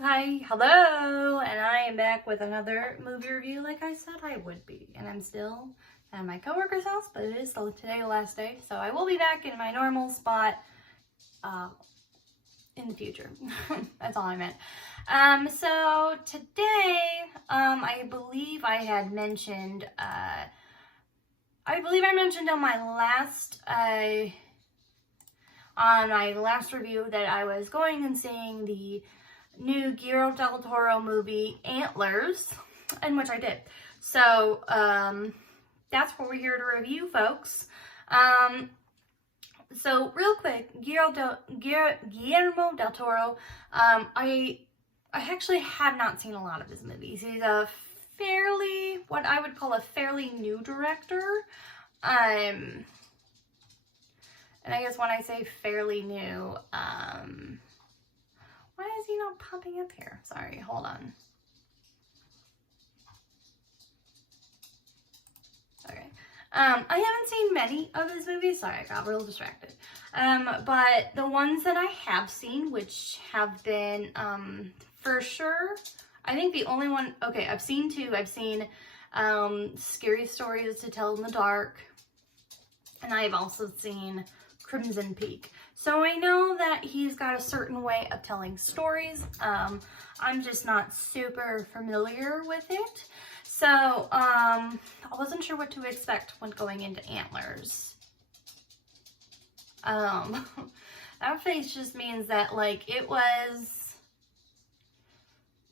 Hi, hello, and I am back with another movie review like I said I would be. And I'm still at my coworker's house, but it is still today the last day, so I will be back in my normal spot in the future. That's all I meant. So today, I believe I had mentioned, on my last review that I was going and seeing the new Guillermo del Toro movie, Antlers, in which I did. So, that's what we're here to review, folks. So real quick, Guillermo del Toro, I actually have not seen a lot of his movies. He's a what I would call a fairly new director. And I guess when I say fairly new, why is he not popping up here? Sorry, hold on. Okay. I haven't seen many of his movies. Sorry, I got real distracted. But the ones that I have seen, which have been, for sure, I think the only one, okay, I've seen two. I've seen, Scary Stories to Tell in the Dark, and I've also seen Crimson Peak. So I know that he's got a certain way of telling stories. I'm just not super familiar with it. So, I wasn't sure what to expect when going into Antlers. That face just means that, like, it was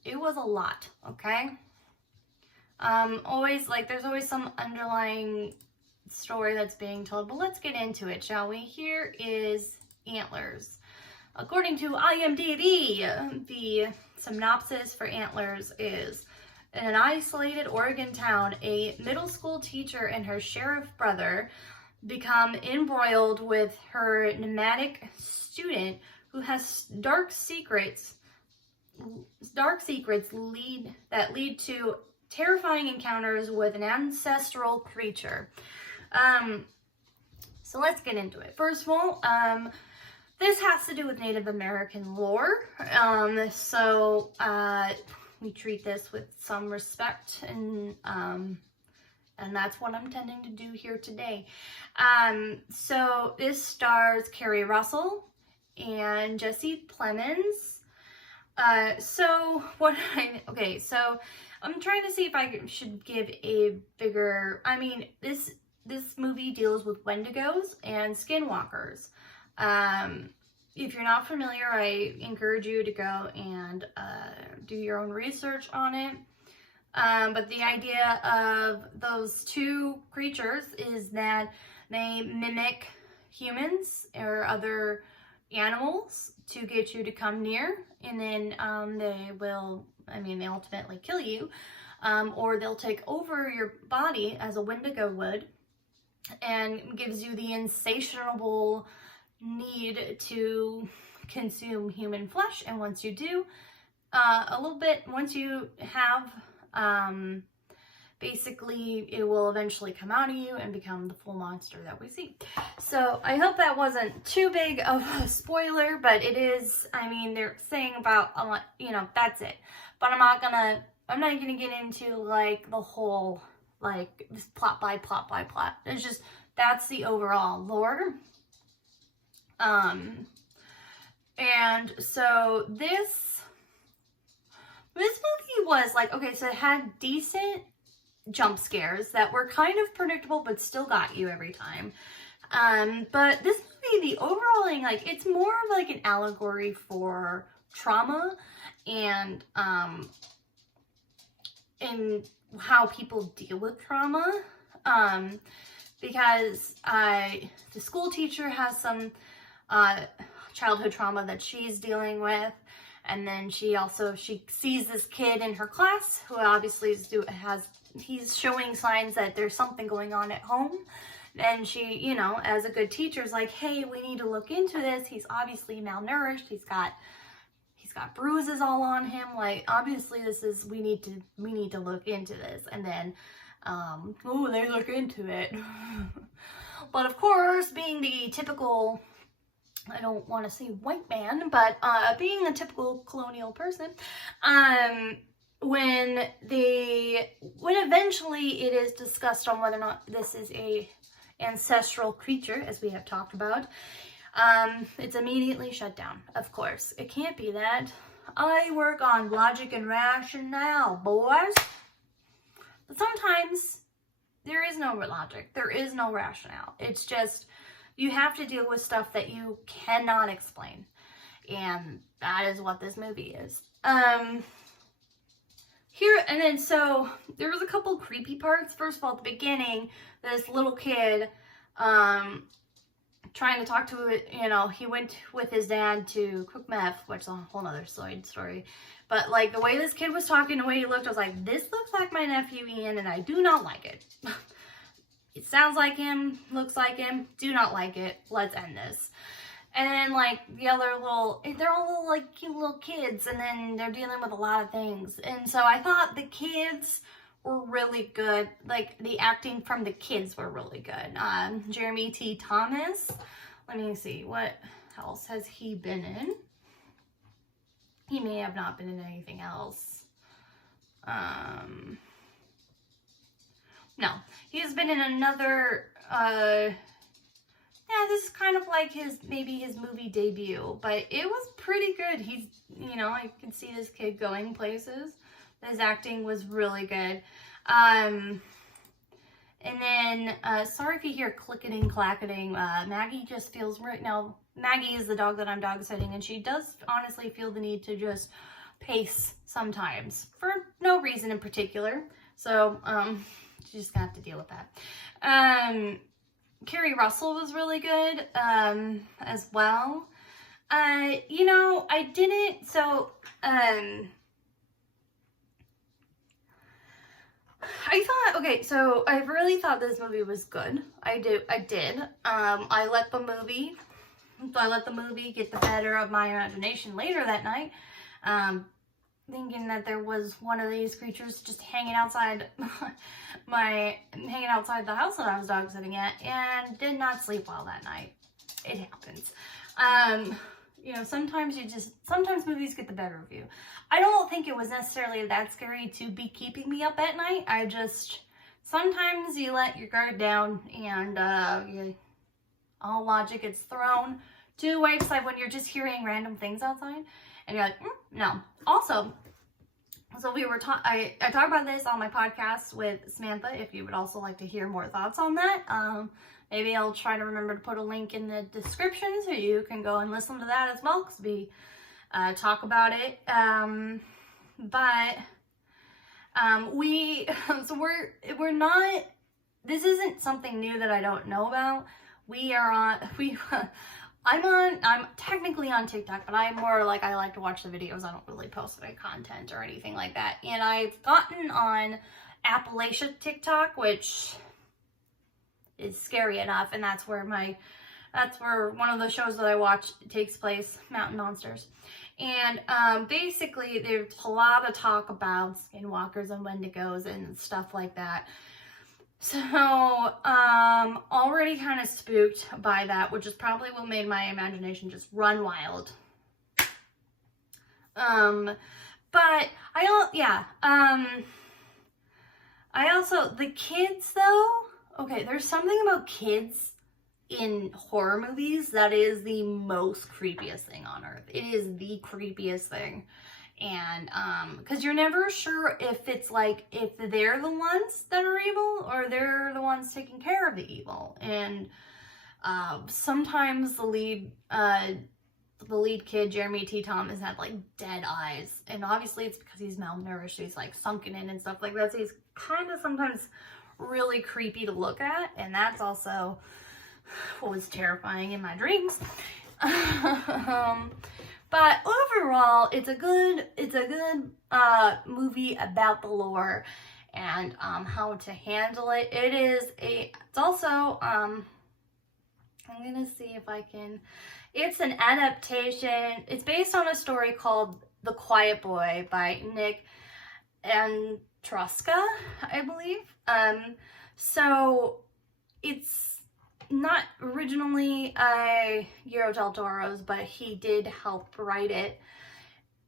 a lot, okay? There's always some underlying story that's being told, but let's get into it, shall we? Here is Antlers. According to IMDb, the synopsis for Antlers is: in an isolated Oregon town, a middle school teacher and her sheriff brother become embroiled with her nomadic student who has dark secrets lead to terrifying encounters with an ancestral creature. So let's get into it. First of all, this has to do with Native American lore. We treat this with some respect, and that's what I'm intending to do here today. So this stars Keri and Jesse Plemons. So I'm trying to see if I should give a bigger, this movie deals with Wendigos and Skinwalkers. If you're not familiar, I encourage you to go and do your own research on it. But the idea of those two creatures is that they mimic humans or other animals to get you to come near, and then they ultimately kill you, or they'll take over your body as a Wendigo would, and gives you the insatiable need to consume human flesh. And once you do, once you have, basically it will eventually come out of you and become the full monster that we see. So I hope that wasn't too big of a spoiler, but it is. They're saying about a lot, that's it. But I'm not gonna get into like the whole, like, this plot by plot by plot. It's just, that's the overall lore. And so this movie was like, okay, so it had decent jump scares that were kind of predictable, but still got you every time. But this movie, the overall, like, it's more of like an allegory for trauma and how people deal with trauma. Because the school teacher has some childhood trauma that she's dealing with, and then she sees this kid in her class who obviously he's showing signs that there's something going on at home, and she, as a good teacher, is like, hey, we need to look into this. He's obviously malnourished. He's got bruises all on him. Like, obviously we need to look into this. And then they look into it. But of course, being the typical I don't want to say white man, but being a typical colonial person, when eventually it is discussed on whether or not this is a ancestral creature, as we have talked about, it's immediately shut down. Of course, it can't be that. I work on logic and rationale, boys. But sometimes there is no logic. There is no rationale. It's just, you have to deal with stuff that you cannot explain. And that is what this movie is. So there was a couple creepy parts. First of all, at the beginning, this little kid, trying to talk to, he went with his dad to cook meth, which is a whole nother story. But, like, the way this kid was talking, the way he looked, I was like, this looks like my nephew Ian, and I do not like it. It sounds like him, looks like him, do not like it. Let's end this. And then, like, the other they're all little, like, cute little kids, and then they're dealing with a lot of things. And so I thought the kids were really good. Like, the acting from the kids were really good. Jeremy T. Thomas. Let me see, what else has he been in? He may have not been in anything else. No, he has been in another, this is kind of like maybe his movie debut, but it was pretty good. He's, I could see this kid going places. His acting was really good. And then, sorry if you hear clicketing, clacketing. Maggie just feels right now. Maggie is the dog that I'm dog sitting, and she does honestly feel the need to just pace sometimes for no reason in particular. So, she's just gonna have to deal with that. Keri Russell was really good, as well. I didn't, so, I really thought this movie was good. I did. I let the movie get the better of my imagination later that night, thinking that there was one of these creatures just hanging outside the house that I was dog sitting at, and did not sleep well that night. It happens. Sometimes movies get the better of you. I don't think it was necessarily that scary to be keeping me up at night. Sometimes you let your guard down, and all logic gets thrown to the wayside when you're just hearing random things outside, and you're like, no. Also, so I talked about this on my podcast with Samantha. If you would also like to hear more thoughts on that, maybe I'll try to remember to put a link in the description so you can go and listen to that as well, because we talk about it. This isn't something new that I don't know about. I'm technically on TikTok, but I'm more like, I like to watch the videos. I don't really post any content or anything like that. And I've gotten on Appalachia TikTok, which is scary enough, and that's where one of the shows that I watch takes place, Mountain Monsters. And basically there's a lot of talk about skinwalkers and wendigos and stuff like that. So, already kind of spooked by that, which is probably what made my imagination just run wild. The kids though, okay, there's something about kids in horror movies that is the most creepiest thing on earth. It is the creepiest thing. And, cause you're never sure if it's like, if they're the ones that are evil or they're the ones taking care of the evil. And, sometimes the lead kid, Jeremy T. Thomas, had like dead eyes. And obviously it's because he's malnourished. He's like sunken in and stuff like that. So he's kind of sometimes really creepy to look at. And that's also what was terrifying in my dreams. But overall, it's a good movie about the lore and how to handle it. It's also I'm gonna see if I can. It's an adaptation. It's based on a story called The Quiet Boy by Nick Antruska, I believe. So it's not originally Guillermo del Toro's, but he did help write it.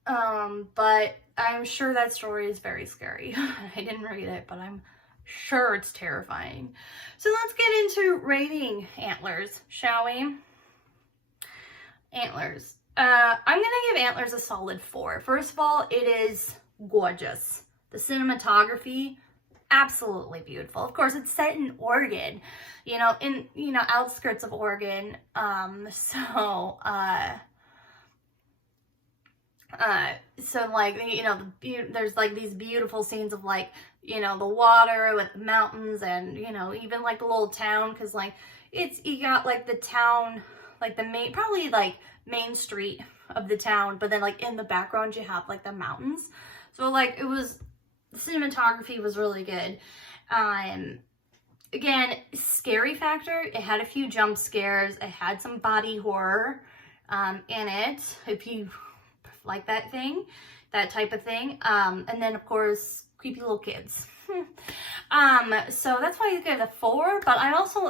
But I'm sure that story is very scary. I didn't read it, but I'm sure it's terrifying. So let's get into rating Antlers, shall we? Antlers. I'm gonna give Antlers a solid 4. First of all, it is gorgeous. The cinematography, absolutely beautiful. Of course, it's set in Oregon, outskirts of Oregon. So like, there's like these beautiful scenes of like, the water with the mountains and, even like the little town. Cause like you got like the town, like the main street of the town. But then like in the background, you have like the mountains. So like the cinematography was really good. Again, scary factor. It had a few jump scares. It had some body horror, in it. If you like that type of thing. And then of course, creepy little kids. So that's why I give it a 4, but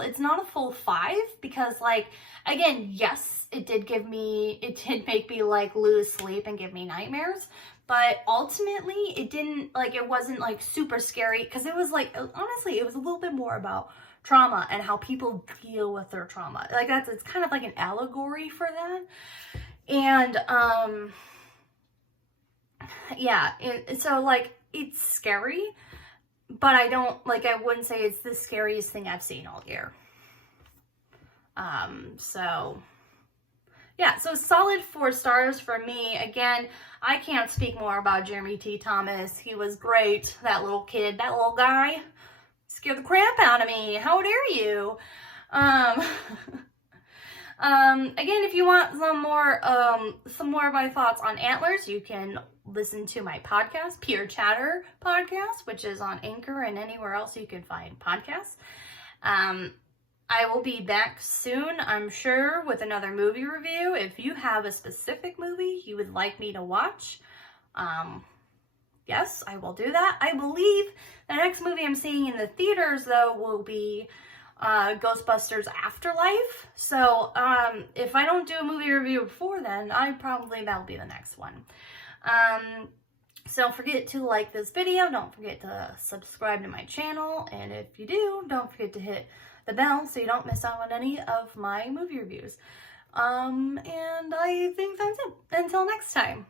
it's not a full 5 because like, again, yes, it did make me like lose sleep and give me nightmares, but ultimately it wasn't like super scary because it was like, honestly, it was a little bit more about trauma and how people deal with their trauma. Like it's kind of like an allegory for that. And, yeah, so like it's scary, but I wouldn't say it's the scariest thing I've seen all year. So yeah, so solid 4 stars for me. Again, I can't speak more about Jeremy T. Thomas. He was great. That little kid, that little guy scared the crap out of me. How dare you? Again, if you want some more of my thoughts on Antlers, you can listen to my podcast, Pure Chatter Podcast, which is on Anchor and anywhere else you can find podcasts. I will be back soon, I'm sure, with another movie review. If you have a specific movie you would like me to watch, yes, I will do that. I believe the next movie I'm seeing in the theaters, though, will be Ghostbusters Afterlife. So if I don't do a movie review before then, that'll be the next one. So don't forget to like this video. Don't forget to subscribe to my channel. And if you do, don't forget to hit the bell so you don't miss out on any of my movie reviews. And I think that's it. Until next time.